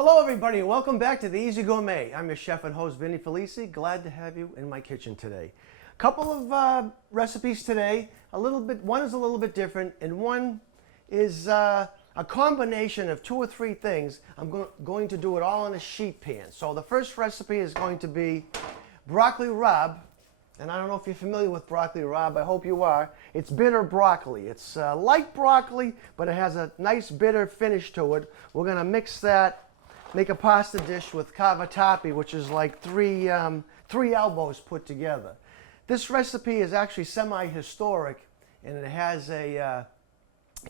Hello everybody and welcome back to the Easy Gourmet. I'm your chef and host Vinny Felici. Glad to have you in my kitchen today. A couple of recipes today. One is a little bit different and one is a combination of two or three things. I'm going to do it all in a sheet pan. So the first recipe is going to be broccoli rabe. And I don't know if you're familiar with broccoli rabe. I hope you are. It's bitter broccoli. It's light broccoli, but it has a nice bitter finish to it. We're going to mix that. Make a pasta dish with cavatappi, which is like three elbows put together. This recipe is actually semi-historic, and it has a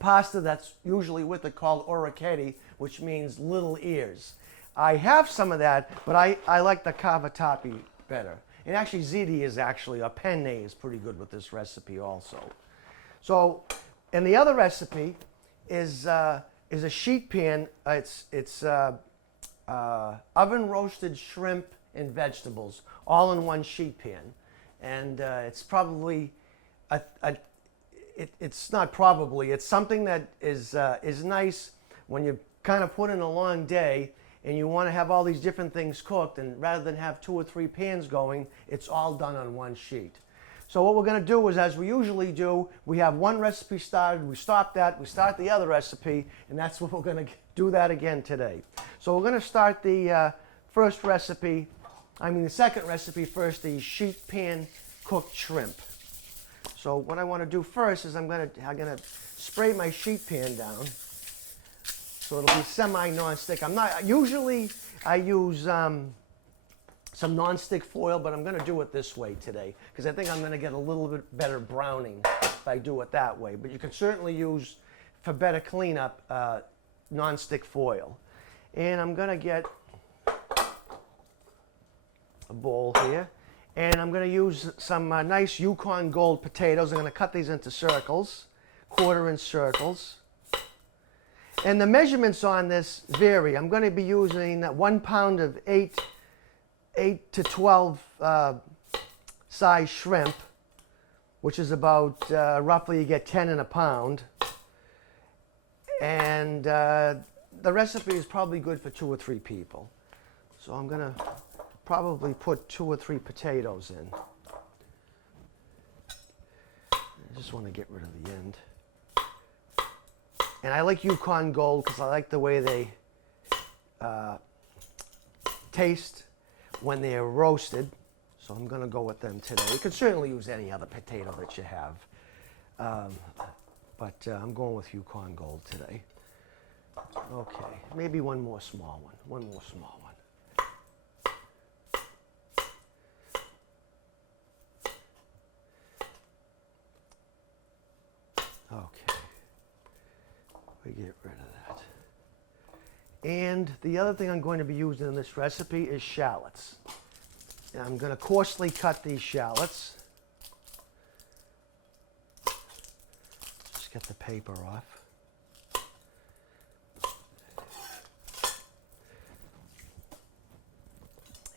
pasta that's usually with it called orecchiette, which means little ears. I have some of that, but I like the cavatappi better. And actually ziti is actually, a penne is pretty good with this recipe also. So, and the other recipe is a sheet pan. It's oven roasted shrimp and vegetables all in one sheet pan, and it's probably it's not probably, it's something that is nice when you kind of put in a long day and you want to have all these different things cooked, and rather than have 2 or 3 pans going, it's all done on one sheet. So what we're going to do is, as we usually do, we have one recipe started, we stop that, we start the other recipe, and that's what we're going to do that again today. So we're going to start the the second recipe first, the sheet pan cooked shrimp. So what I want to do first is I'm going to spray my sheet pan down so it'll be semi non-stick. Usually I use some non-stick foil, but I'm going to do it this way today because I think I'm going to get a little bit better browning if I do it that way. But you can certainly use, for better cleanup, non-stick foil. And I'm going to get a bowl here, and I'm going to use some nice Yukon Gold potatoes. I'm going to cut these into circles, 1/4-inch circles. And the measurements on this vary. I'm going to be using 1 pound of 8 to 12 size shrimp, which is about roughly, you get 10 in a pound. And the recipe is probably good for 2 or 3 people. So I'm going to probably put 2 or 3 potatoes in. I just want to get rid of the end. And I like Yukon Gold because I like the way they taste when they're roasted. So I'm going to go with them today. You can certainly use any other potato that you have. But I'm going with Yukon Gold today. Okay, maybe one more small one. Okay, we get rid of that. And the other thing I'm going to be using in this recipe is shallots. And I'm going to coarsely cut these shallots. Just get the paper off.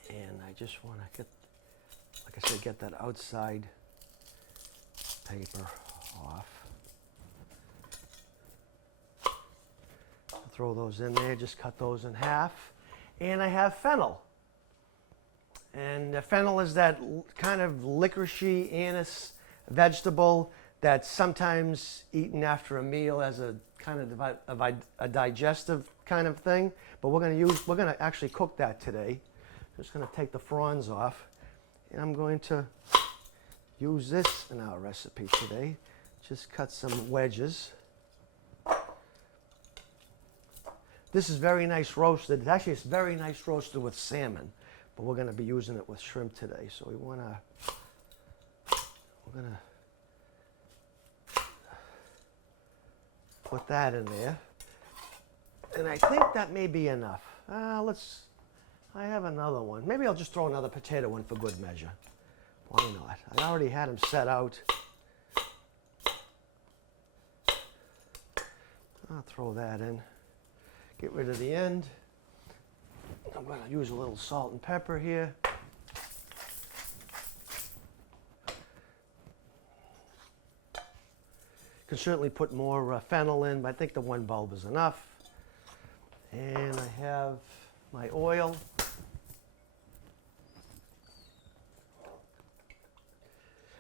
And I just want to get that outside paper off. Throw those in there, just cut those in half. And I have fennel. And fennel is that kind of licoricey anise vegetable that's sometimes eaten after a meal as a kind of a digestive kind of thing. But we're going to actually cook that today. Just going to take the fronds off, and I'm going to use this in our recipe today. Just cut some wedges. This is very nice roasted. Actually, it's very nice roasted with salmon, but we're going to be using it with shrimp today. So we're going to put that in there, and I think that may be enough. I have another one. Maybe I'll just throw another potato in for good measure. Why not? I already had them set out. I'll throw that in. Get rid of the end. I'm going to use a little salt and pepper here. Can certainly put more fennel in, but I think the 1 bulb is enough. And I have my oil.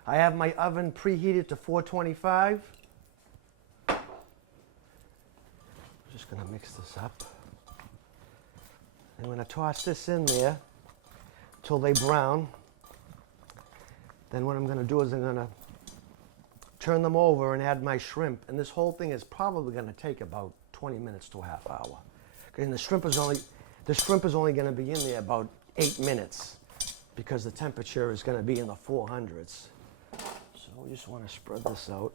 I have my oven preheated to 425. I'm just going to mix this up. I'm going to toss this in there until they brown. Then what I'm going to do is I'm going to turn them over and add my shrimp. And this whole thing is probably going to take about 20 minutes to a half hour. And the shrimp is only going to be in there about 8 minutes because the temperature is going to be in the 400s. So we just want to spread this out.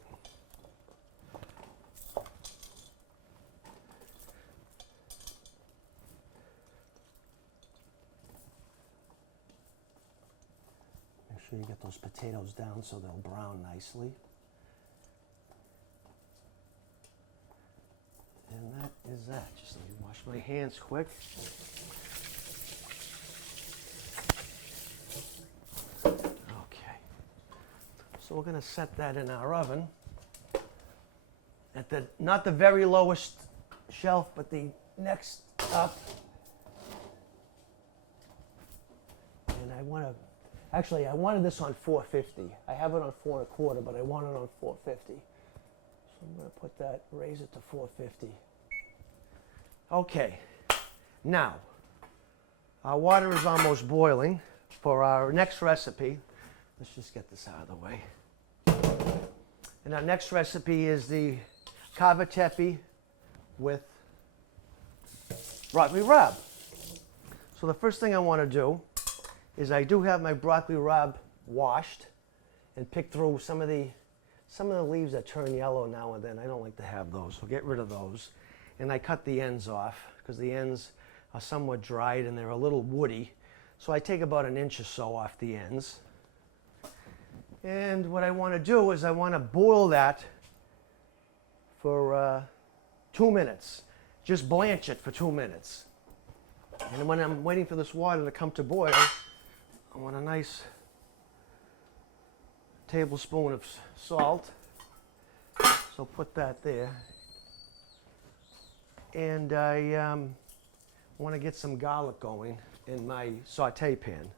Make sure you get those potatoes down so they'll brown nicely. And that is that. Just let me wash my hands quick. Okay. So we're going to set that in our oven at not the very lowest shelf, but the next up. And I wanted this on 450. I have it on 4 1/4, but I want it on 450. So I'm going to put that, raise it to 450. Okay, now our water is almost boiling for our next recipe. Let's just get this out of the way. And our next recipe is the cavatappi with broccoli rabe. So the first thing I want to do is I do have my broccoli rabe washed and picked through some of the leaves that turn yellow now and then. I don't like to have those, so get rid of those. And I cut the ends off because the ends are somewhat dried and they're a little woody. So I take about 1 inch or so off the ends. And what I want to do is I want to boil that for 2 minutes. Just blanch it for 2 minutes. And when I'm waiting for this water to come to boil, I want a nice tablespoon of salt. So put that there. And I want to get some garlic going in my saute pan.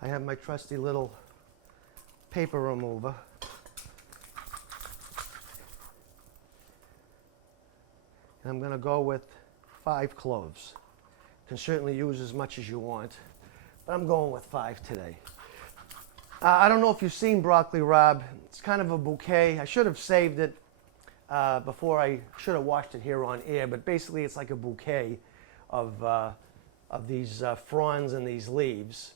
I have my trusty little paper remover. And I'm going to go with 5 cloves. You can certainly use as much as you want, but I'm going with 5 today. I don't know if you've seen broccoli rabe. It's kind of a bouquet. I should have saved it before. I should have washed it here on air, but basically it's like a bouquet of these fronds and these leaves.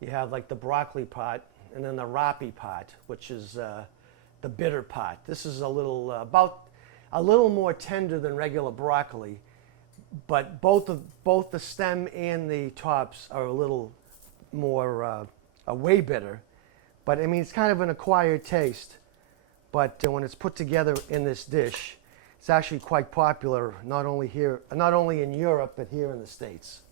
You have like the broccoli part and then the rape part, which is the bitter part. This is a little more tender than regular broccoli, but both the stem and the tops are a little more way bitter. But I mean, it's kind of an acquired taste. But when it's put together in this dish, it's actually quite popular, not only in Europe, but here in the States.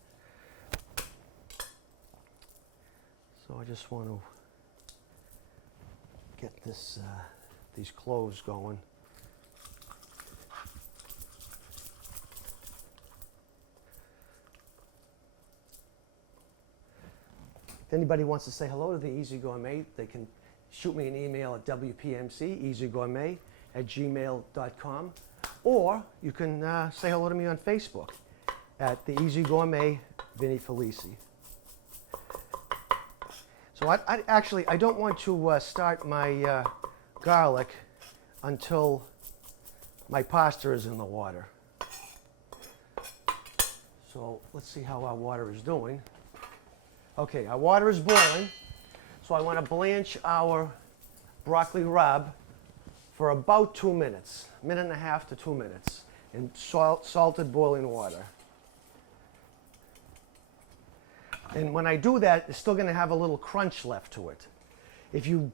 So I just want to get these cloves going. If anybody wants to say hello to the Easy Gourmet, they can shoot me an email at wpmc.easygourmet@gmail.com, or you can say hello to me on Facebook at the Easy Gourmet Vinnie Felici. So I don't want to start my garlic until my pasta is in the water. So let's see how our water is doing. Okay, our water is boiling, so I want to blanch our broccoli rabe for about 2 minutes, 1.5 minutes to 2 minutes, in salted boiling water. And when I do that, it's still going to have a little crunch left to it. If you're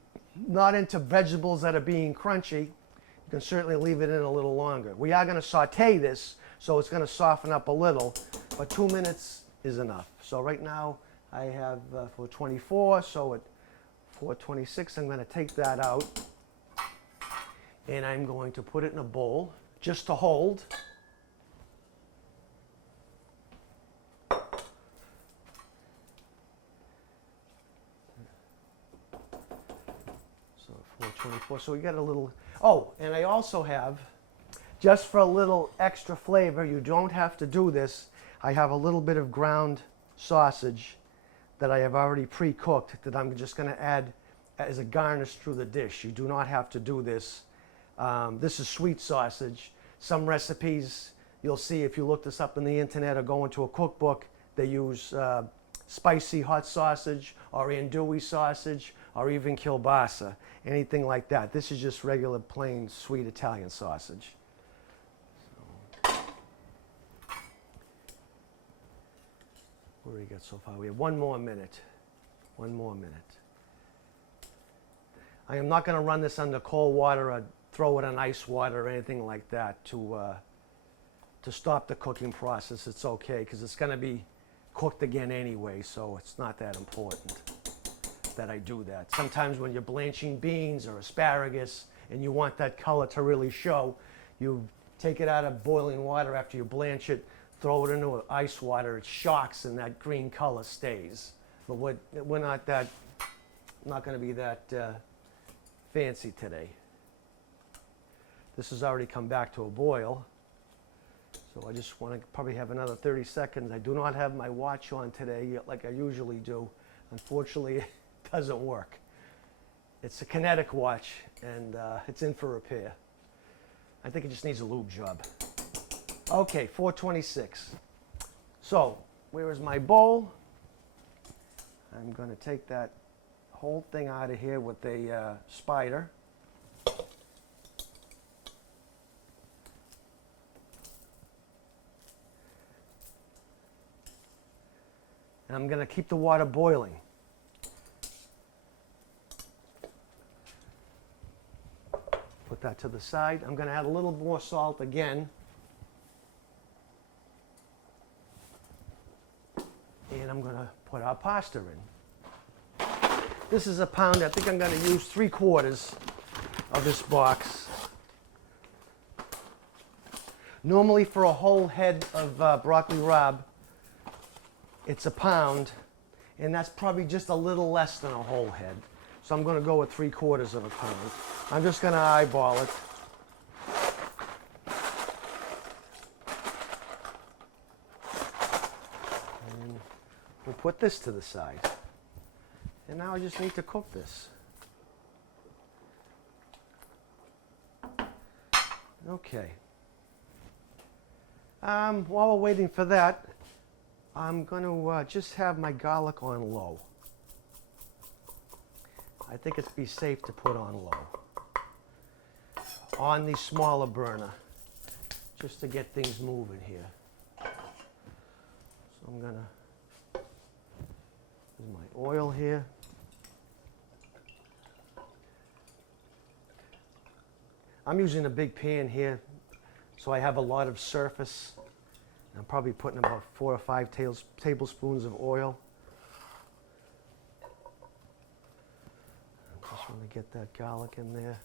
not into vegetables that are being crunchy, you can certainly leave it in a little longer. We are going to saute this, so it's going to soften up a little, but 2 minutes is enough. So right now I have 424, so at 426 I'm going to take that out and I'm going to put it in a bowl just to hold. 24. So we got a little, oh, and I also have, just for a little extra flavor, you don't have to do this, I have a little bit of ground sausage that I have already pre-cooked that I'm just going to add as a garnish through the dish. You do not have to do this. This is sweet sausage. Some recipes you'll see if you look this up on the internet or go into a cookbook, they use spicy hot sausage or andouille sausage or even kielbasa, anything like that. This is just regular plain sweet Italian sausage. What do we got so far? We have one more minute. One more minute. I am not going to run this under cold water or throw it in ice water or anything like that to stop the cooking process. It's okay because it's going to be cooked again anyway, so it's not that important that I do that. Sometimes when you're blanching beans or asparagus and you want that color to really show, you take it out of boiling water after you blanch it, throw it into ice water, it shocks and that green color stays. But we're not going to be that fancy today. This has already come back to a boil. So I just want to probably have another 30 seconds. I do not have my watch on today like I usually do. Unfortunately, it doesn't work. It's a kinetic watch and it's in for repair. I think it just needs a lube job. Okay, 4:26. So, where is my bowl? I'm going to take that whole thing out of here with a spider. And I'm going to keep the water boiling. Put that to the side. I'm going to add a little more salt again. And I'm going to put our pasta in. This is a pound. I think I'm going to use 3/4 of this box. Normally for a whole head of broccoli rabe, it's a pound, and that's probably just a little less than a whole head. So I'm going to go with 3/4 of a pound. I'm just going to eyeball it. And we'll put this to the side. And now I just need to cook this. Okay. While we're waiting for that, I'm going to just have my garlic on low. I think it'd be safe to put on low. On the smaller burner, just to get things moving here. So I'm going to, there's my oil here. I'm using a big pan here, so I have a lot of surface. I'm probably putting about 4 or 5 tablespoons of oil. I just want to get that garlic in there.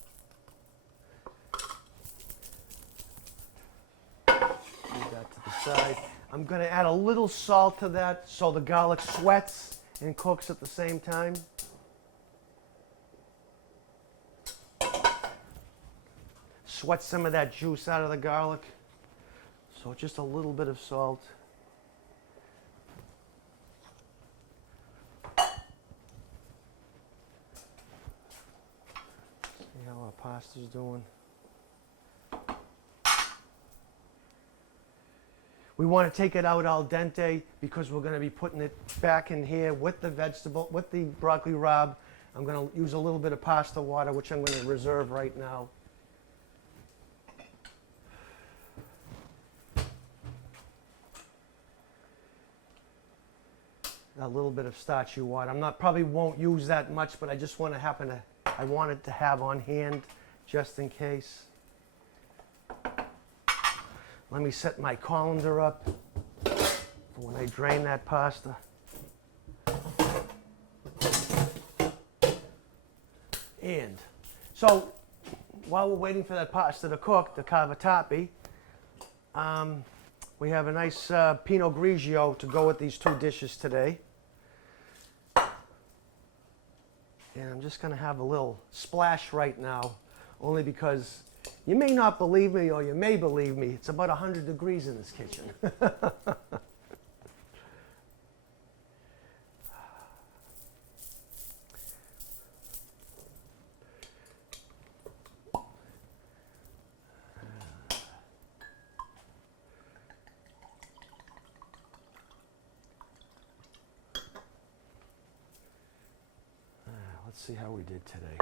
Leave that to the side. I'm going to add a little salt to that so the garlic sweats and cooks at the same time. Sweat some of that juice out of the garlic. So just a little bit of salt. See how our pasta's doing. We want to take it out al dente because we're going to be putting it back in here with the vegetable, with the broccoli rabe. I'm going to use a little bit of pasta water, which I'm going to reserve right now. A little bit of starchy water. Probably won't use that much, but I just want to I wanted to have on hand just in case. Let me set my colander up for when I drain that pasta. And so while we're waiting for that pasta to cook, the cavatappi, we have a nice Pinot Grigio to go with these 2 dishes today. And I'm just gonna have a little splash right now, only because you may not believe me or you may believe me, it's about 100 degrees in this kitchen. Let's see how we did today.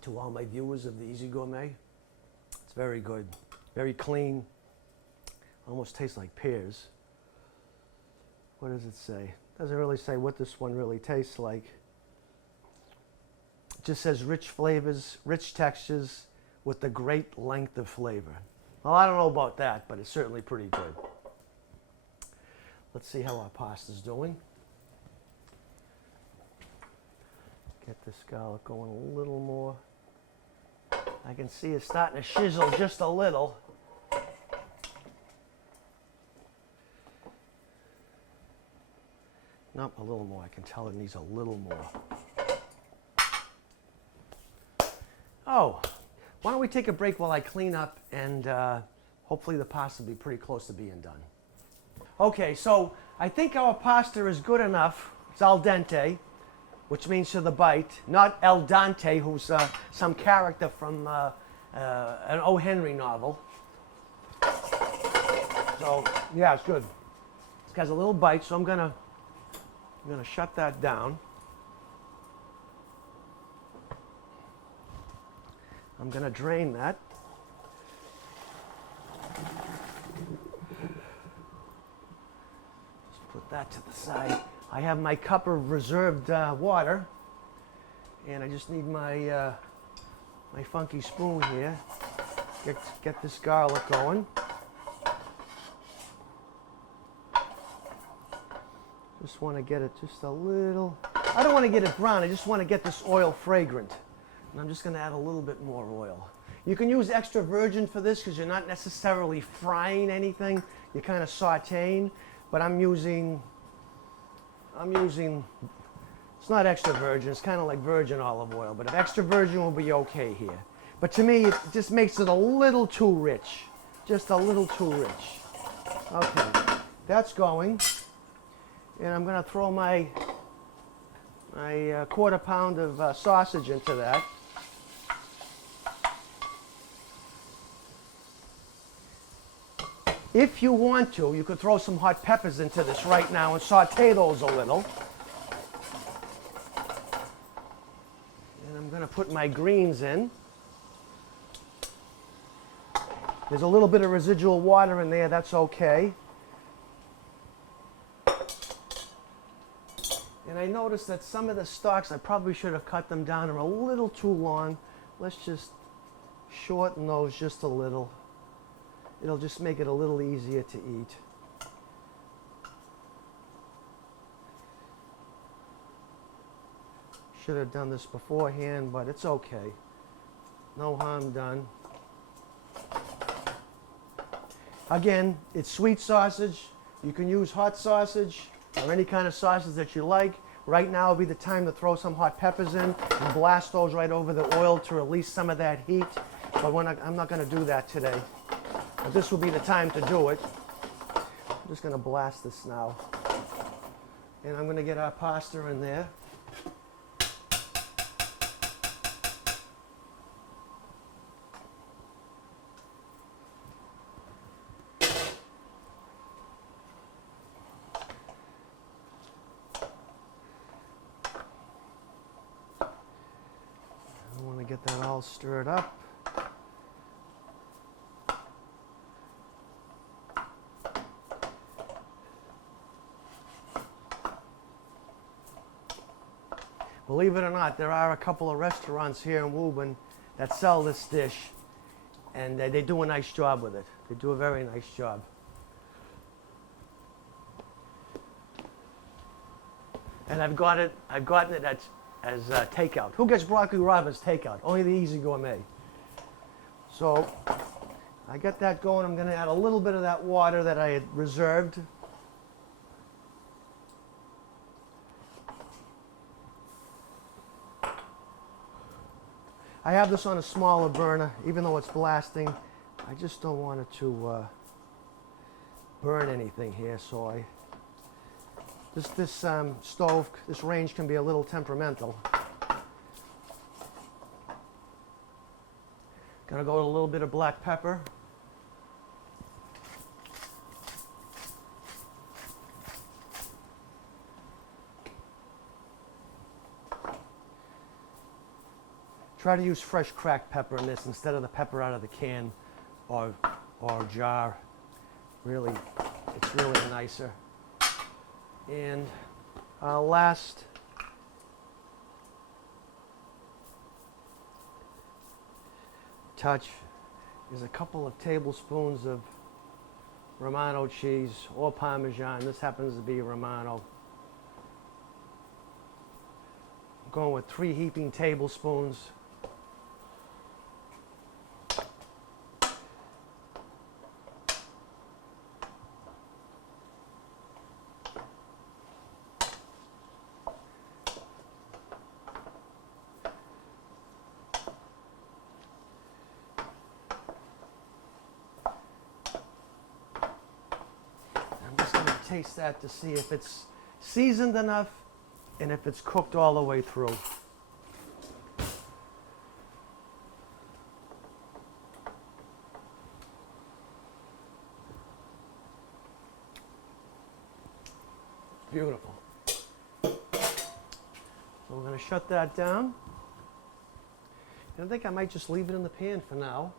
To all my viewers of the Easy Gourmet, it's very good, very clean, almost tastes like pears. What does it say? Doesn't really say what this one really tastes like. It just says rich flavors, rich textures with a great length of flavor. Well, I don't know about that, but it's certainly pretty good. Let's see how our pasta's doing. Get this garlic going a little more. I can see it's starting to shizzle just a little. Nope, a little more. I can tell it needs a little more. Oh, why don't we take a break while I clean up, and hopefully the pasta will be pretty close to being done. Okay, so I think our pasta is good enough. It's al dente, which means to the bite, not El Dante, who's some character from an O. Henry novel. So yeah, it's good. This guy's a little bite, so I'm gonna shut that down. I'm gonna drain that. Just put that to the side. I have my cup of reserved water, and I just need my my funky spoon here. Get this garlic going. Just want to get it just a little. I don't want to get it brown. I just want to get this oil fragrant, and I'm just going to add a little bit more oil. You can use extra virgin for this because you're not necessarily frying anything. You're kind of sautéing, but I'm using, it's not extra virgin, it's kind of like virgin olive oil, but extra virgin will be okay here. But to me, it just makes it a little too rich, just a little too rich. Okay, that's going, and I'm gonna throw my quarter pound of sausage into that. If you want to, you could throw some hot peppers into this right now and saute those a little. And I'm going to put my greens in. There's a little bit of residual water in there, that's okay. And I noticed that some of the stalks, I probably should have cut them down, are a little too long. Let's just shorten those just a little. It'll just make it a little easier to eat. Should have done this beforehand, but it's okay. No harm done. Again, it's sweet sausage. You can use hot sausage or any kind of sausage that you like. Right now would be the time to throw some hot peppers in and blast those right over the oil to release some of that heat. But I'm not going to do that today. But this will be the time to do it. I'm just going to blast this now. And I'm going to get our pasta in there. I want to get that all stirred up. Believe it or not, there are a couple of restaurants here in Woburn that sell this dish, and they do a nice job with it. They do a very nice job. And I've gotten it as takeout. Who gets broccoli rabe as takeout? Only the Easy Gourmet. So I got that going. I'm going to add a little bit of that water that I had reserved. I have this on a smaller burner, even though it's blasting. I just don't want it to burn anything here, so this stove, this range can be a little temperamental. Gonna go with a little bit of black pepper. Try to use fresh cracked pepper in this instead of the pepper out of the can or jar. Really, it's really nicer. And our last touch is a couple of tablespoons of Romano cheese or Parmesan. This happens to be Romano. I'm going with 3 heaping tablespoons. Taste that to see if it's seasoned enough and if it's cooked all the way through. Beautiful. So we're going to shut that down. And I think I might just leave it in the pan for now.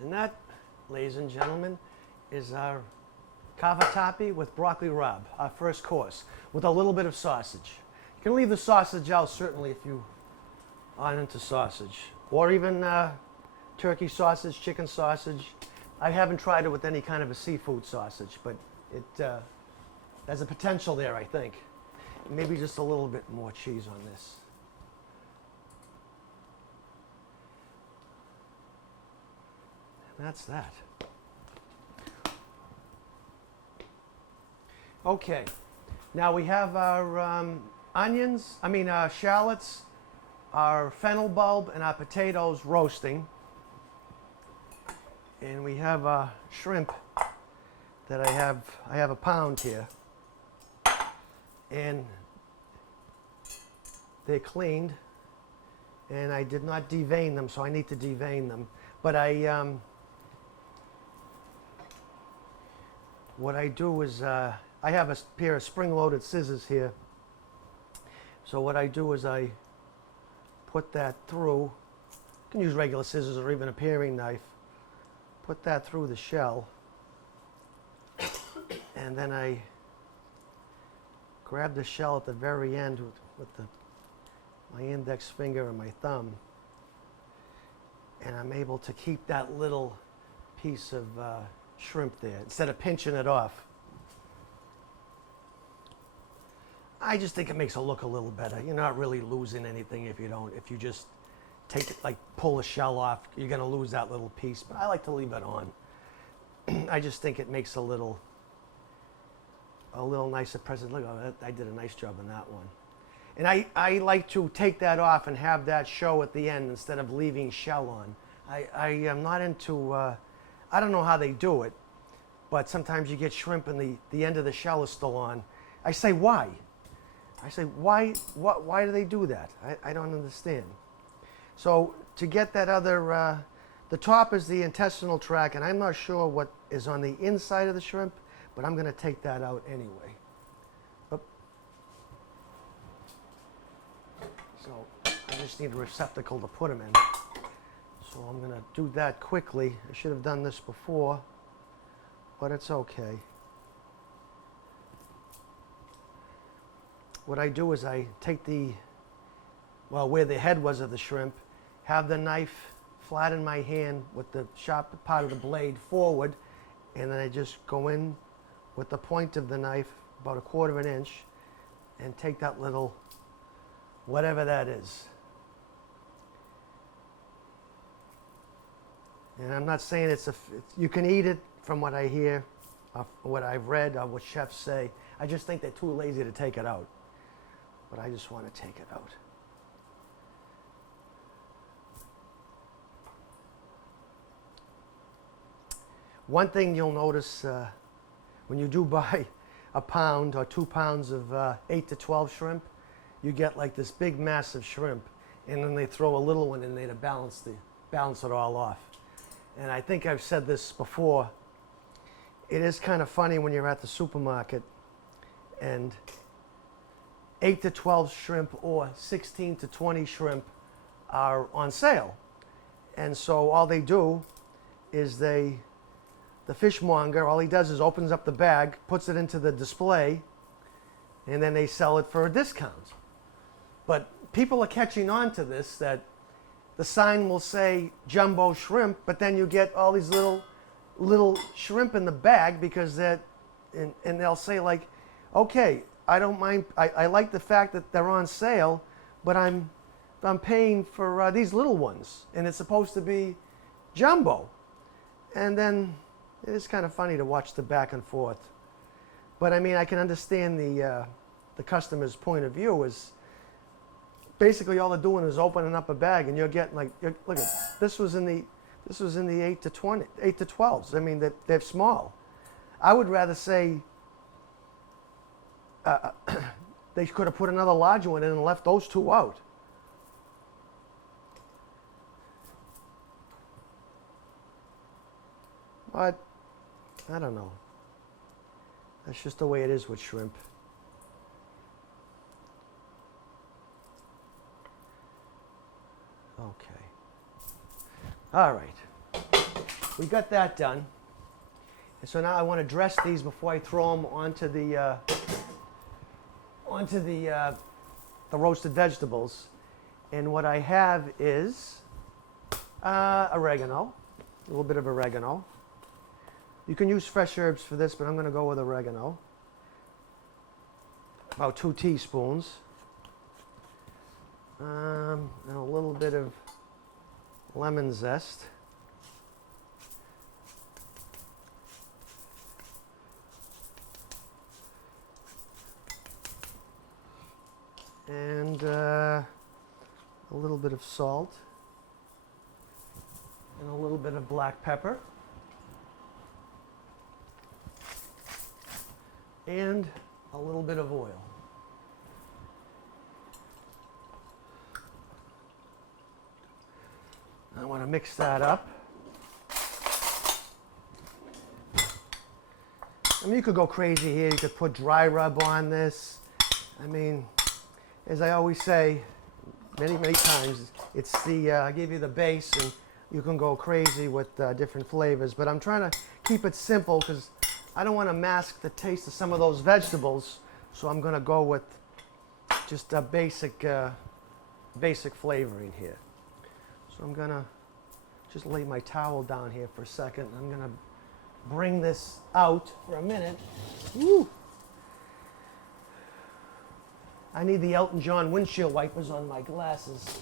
And that, ladies and gentlemen, is our cavatappi with broccoli rabe, our first course, with a little bit of sausage. You can leave the sausage out, certainly, if you aren't into sausage. Or even turkey sausage, chicken sausage. I haven't tried it with any kind of a seafood sausage, but it there's a potential there, I think. Maybe just a little bit more cheese on this. That's that. Okay, now we have our our shallots, our fennel bulb, and our potatoes roasting. And we have our shrimp that I have a pound here. And they're cleaned, and I did not devein them, so I need to devein them. But what I do is, I have a pair of spring-loaded scissors here. So what I do is I put that through. You can use regular scissors or even a paring knife. Put that through the shell. And then I grab the shell at the very end with my index finger and my thumb. And I'm able to keep that little piece of shrimp there instead of pinching it off. I just think it makes it look a little better. You're not really losing anything if you just take it, like pull the shell off, you're gonna lose that little piece, but I like to leave it on. I just think it makes a little nicer present. Look, I did a nice job on that one. And I like to take that off and have that show at the end instead of leaving shell on. I am not into, I don't know how they do it, but sometimes you get shrimp and the end of the shell is still on. I say, why? I say, why do they do that? I don't understand. So to get that other, the top is the intestinal tract, and I'm not sure what is on the inside of the shrimp, but I'm gonna take that out anyway. Oop. So I just need a receptacle to put them in. So I'm gonna do that quickly. I should have done this before, but it's okay. What I do is I take where the head was of the shrimp, have the knife flat in my hand with the sharp part of the blade forward, and then I just go in with the point of the knife, about 1/4 inch, and take that little, whatever that is. And I'm not saying you can eat it from what I hear. what I've read, what chefs say. I just think they're too lazy to take it out. But I just want to take it out. One thing you'll notice when you do buy a pound or 2 pounds of 8 to 12 shrimp, you get like this big massive shrimp, and then they throw a little one in there to balance it all off. And I think I've said this before. It is kind of funny when you're at the supermarket and 8 to 12 shrimp or 16 to 20 shrimp are on sale. And so all they do is the fishmonger, all he does is opens up the bag, puts it into the display, and then they sell it for a discount. But people are catching on to this, that the sign will say jumbo shrimp, but then you get all these little shrimp in the bag because that, and they'll say like, okay, I don't mind, I like the fact that they're on sale, but I'm paying for these little ones, and it's supposed to be jumbo. And then it is kind of funny to watch the back and forth. But I mean, I can understand the customer's point of view is basically all they're doing is opening up a bag, and you're getting like, look at this was in the 8 to 12s. I mean, they're small. I would rather say they could have put another larger one in and left those 2 out. But I don't know. That's just the way it is with shrimp. Okay. All right. We got that done. And so now I want to dress these before I throw them onto the roasted vegetables. And what I have is oregano, a little bit of oregano. You can use fresh herbs for this, but I'm going to go with oregano. About 2 teaspoons. And a little bit of lemon zest. And a little bit of salt. And a little bit of black pepper. And a little bit of oil. I want to mix that up. I mean, you could go crazy here. You could put dry rub on this. I mean, as I always say, many times, it's I give you the base, and you can go crazy with different flavors. But I'm trying to keep it simple because I don't want to mask the taste of some of those vegetables, so I'm going to go with just a basic flavoring here. So I'm going to just lay my towel down here for a second. I'm going to bring this out for a minute. Woo. I need the Elton John windshield wipers on my glasses.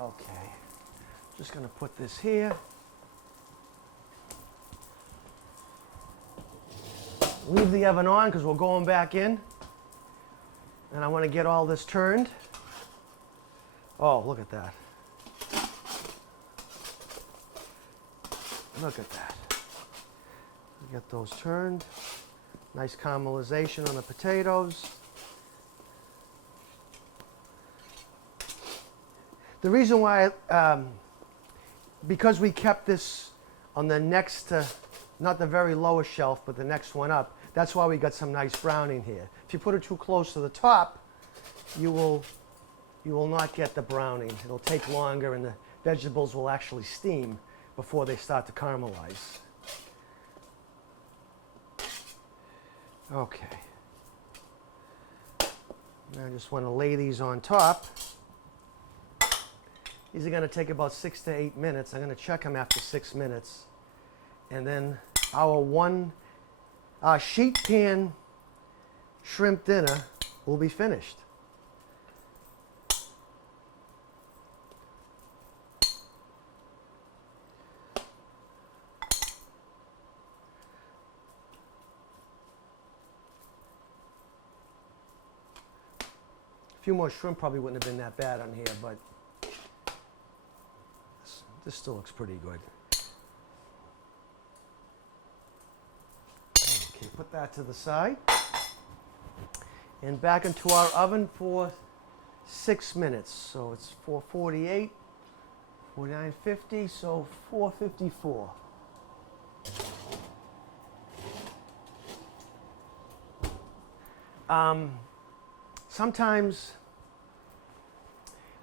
Okay, just going to put this here. Leave the oven on because we're going back in. And I want to get all this turned. Oh, look at that. Look at that. Get those turned. Nice caramelization on the potatoes. The reason why, because we kept this on the next, not the very lowest shelf, but the next one up, that's why we got some nice browning here. If you put it too close to the top, you will not get the browning. It'll take longer, and the vegetables will actually steam before they start to caramelize. Okay. Now I just want to lay these on top. These are going to take about 6 to 8 minutes. I'm going to check them after 6 minutes. And then our sheet pan shrimp dinner will be finished. few more shrimp probably wouldn't have been that bad on here, but this still looks pretty good. Okay, put that to the side. And back into our oven for 6 minutes. So it's 448, 4950, so 454. Sometimes,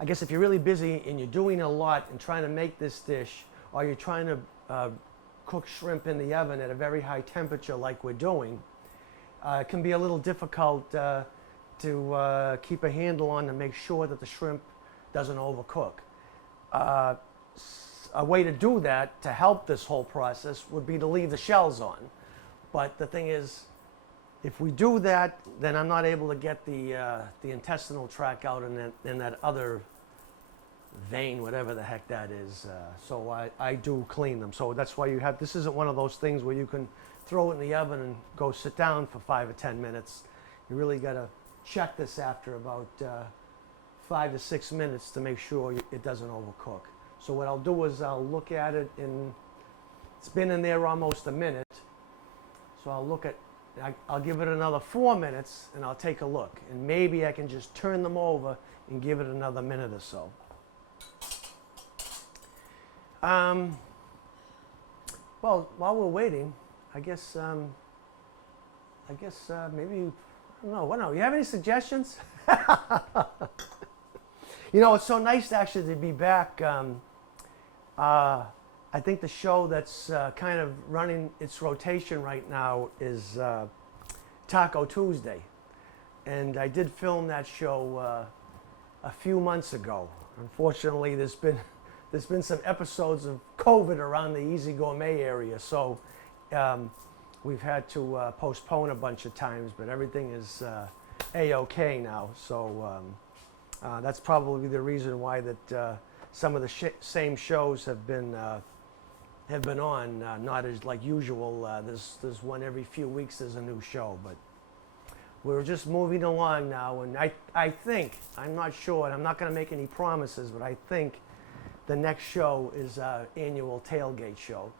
I guess if you're really busy and you're doing a lot and trying to make this dish, or you're trying to cook shrimp in the oven at a very high temperature like we're doing, it can be a little difficult to keep a handle on to make sure that the shrimp doesn't overcook. A way to do that, to help this whole process, would be to leave the shells on. But the thing is, if we do that, then I'm not able to get the intestinal tract out in that other vein, whatever the heck that is. So I do clean them. So that's why you have, this isn't one of those things where you can throw it in the oven and go sit down for 5 or 10 minutes. You really got to check this after about 5 to 6 minutes to make sure it doesn't overcook. So what I'll do is I'll look at it, and it's been in there almost a minute. So I'll look at, I'll give it another 4 minutes, and I'll take a look. And maybe I can just turn them over and give it another minute or so. Well, while we're waiting, I guess maybe, I don't know, you have any suggestions? You know, it's so nice actually to be back. I think the show that's kind of running its rotation right now is Taco Tuesday. And I did film that show a few months ago. Unfortunately, there's been some episodes of COVID around the Easy Gourmet area, so we've had to postpone a bunch of times, but everything is A-OK now. So that's probably the reason why that some of the same shows have been on, not as like usual. There's one every few weeks. There's a new show, but we're just moving along now. And I think, I'm not sure, and I'm not going to make any promises, but I think the next show is our annual tailgate show.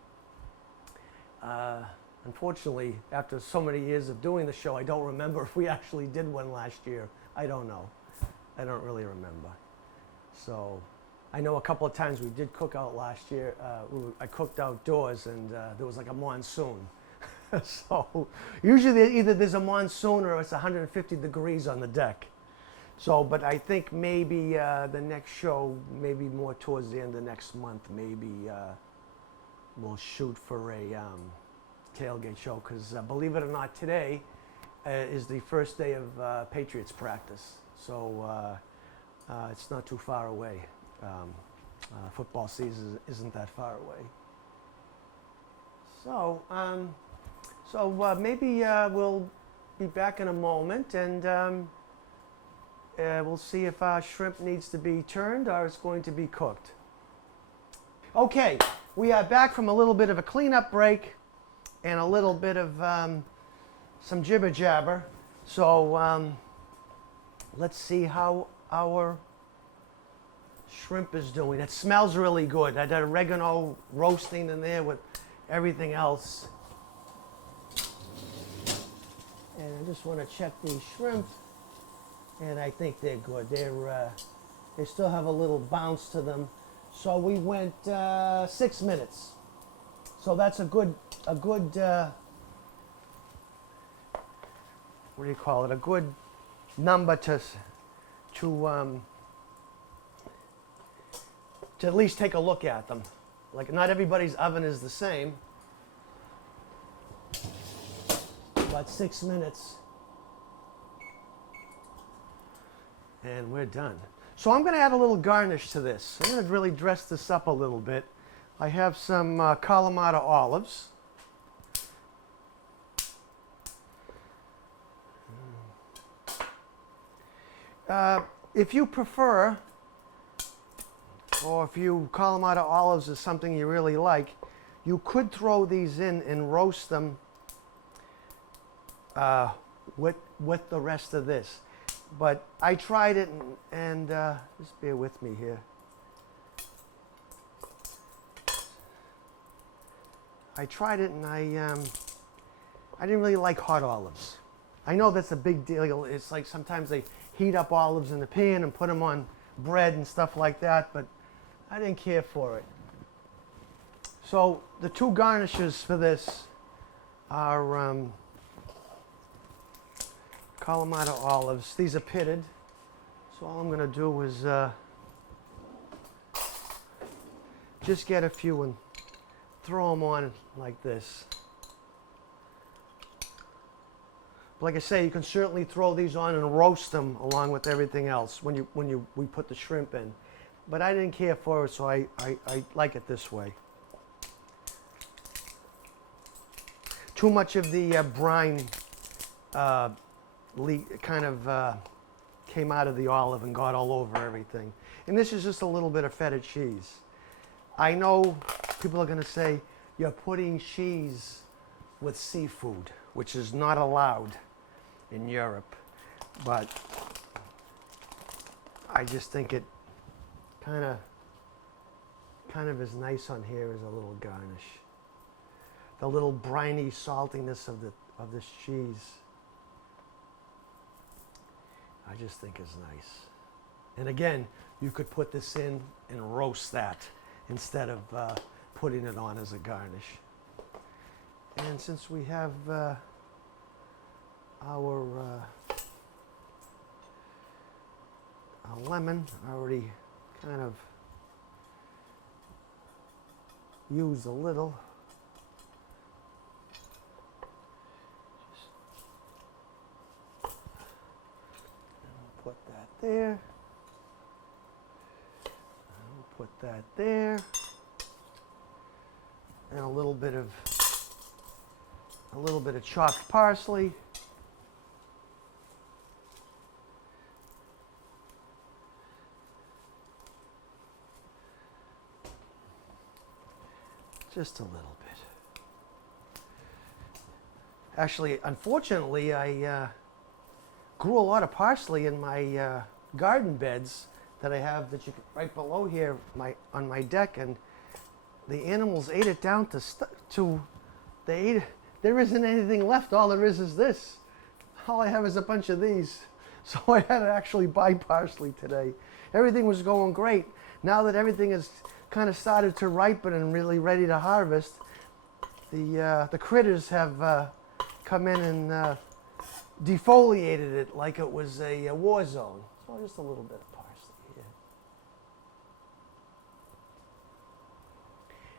Unfortunately, after so many years of doing the show, I don't remember if we actually did one last year. I don't know. I don't really remember. So I know a couple of times we did cook out last year. I cooked outdoors, and there was like a monsoon. So usually either there's a monsoon or it's 150 degrees on the deck. So, but I think maybe the next show, maybe more towards the end of next month, maybe we'll shoot for a tailgate show, because believe it or not, today is the first day of Patriots practice. So it's not too far away. Football season isn't that far away. So, maybe we'll be back in a moment, and we'll see if our shrimp needs to be turned or it's going to be cooked. Okay, we are back from a little bit of a cleanup break and a little bit of some jibber jabber. So let's see how our shrimp is doing. It smells really good. I did oregano roasting in there with everything else. And I just want to check these shrimp, and I think they're good. They still have a little bounce to them. So we went 6 minutes. So that's a good what do you call it? A good number to at least take a look at them. Like, not everybody's oven is the same. About 6 minutes. And we're done. So I'm going to add a little garnish to this. I'm going to really dress this up a little bit. I have some Kalamata olives. If you prefer, or if you Kalamata olives is something you really like, you could throw these in and roast them with the rest of this. but I tried it, and just bear with me here. I tried it, and I didn't really like hot olives. I know that's a big deal. It's like sometimes they heat up olives in the pan and put them on bread and stuff like that, but I didn't care for it. So the two garnishes for this are Kalamata olives. These are pitted. So all I'm going to do is just get a few and throw them on like this. Like I say, you can certainly throw these on and roast them along with everything else when we put the shrimp in. But I didn't care for it, so I like it this way. Too much of the brine kind of came out of the olive and got all over everything. And this is just a little bit of feta cheese. I know people are going to say, you're putting cheese with seafood, which is not allowed in Europe, but I just think it kind of is nice on here as a little garnish. The little briny saltiness of this cheese, I just think is nice. And again, you could put this in and roast that instead of putting it on as a garnish. And since we have our lemon already kind of used a little, just put that there, put that there, and a little bit of chopped parsley. Just a little bit. Actually, unfortunately, I grew a lot of parsley in my garden beds that I have right below here on my deck, and the animals ate it down they ate it. There isn't anything left. All there is this. All I have is a bunch of these. So I had to actually buy parsley today. Everything was going great. Now that everything has kind of started to ripen and really ready to harvest, the critters have come in and defoliated it like it was a war zone. So just a little bit of parsley here.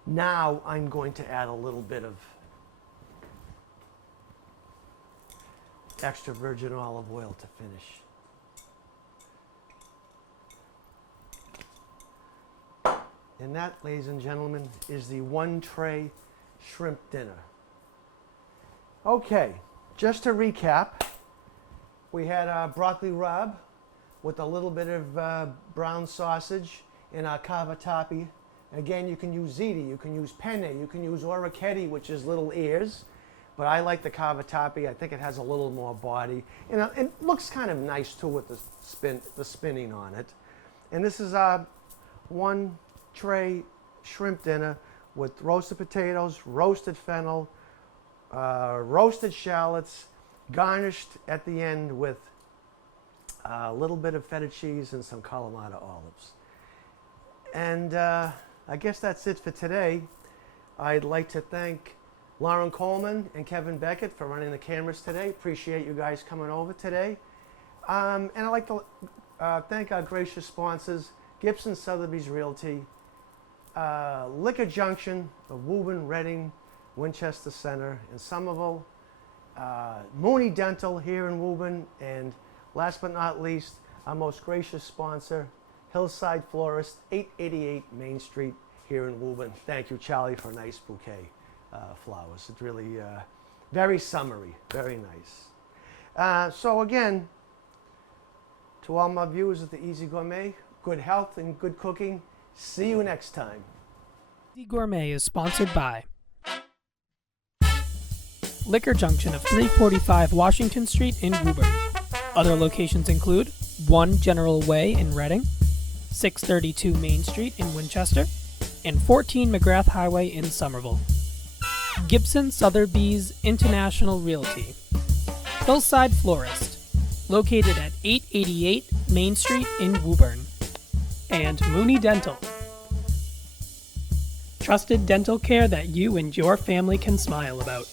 Now I'm going to add a little bit of extra virgin olive oil to finish. And that, ladies and gentlemen, is the one tray shrimp dinner. Okay, just to recap, we had our broccoli rabe with a little bit of brown sausage and our cavatappi. Again, you can use ziti, you can use penne, you can use orecchiette, which is little ears. But I like the cavatappi. I think it has a little more body. And it looks kind of nice too with the spinning on it. And this is our one tray shrimp dinner with roasted potatoes, roasted fennel, roasted shallots, garnished at the end with a little bit of feta cheese and some Kalamata olives. And I guess that's it for today. I'd like to thank Lauren Coleman and Kevin Beckett for running the cameras today. Appreciate you guys coming over today. And I'd like to thank our gracious sponsors, Gibson Sotheby's Realty, Liquor Junction of Woburn, Reading, Winchester Center, and Somerville, Mooney Dental here in Woburn, and last but not least, our most gracious sponsor, Hillside Florist, 888 Main Street here in Woburn. Thank you, Charlie, for a nice bouquet of flowers. It's really very summery, very nice. So again, to all my viewers at the Easy Gourmet, good health and good cooking. See you next time. Easy Gourmet is sponsored by Liquor Junction of 345 Washington Street in Woburn. Other locations include 1 General Way in Reading, 632 Main Street in Winchester, and 14 McGrath Highway in Somerville. Gibson Sotheby's International Realty. Hillside Florist, located at 888 Main Street in Woburn. And Mooney Dental. Trusted dental care that you and your family can smile about.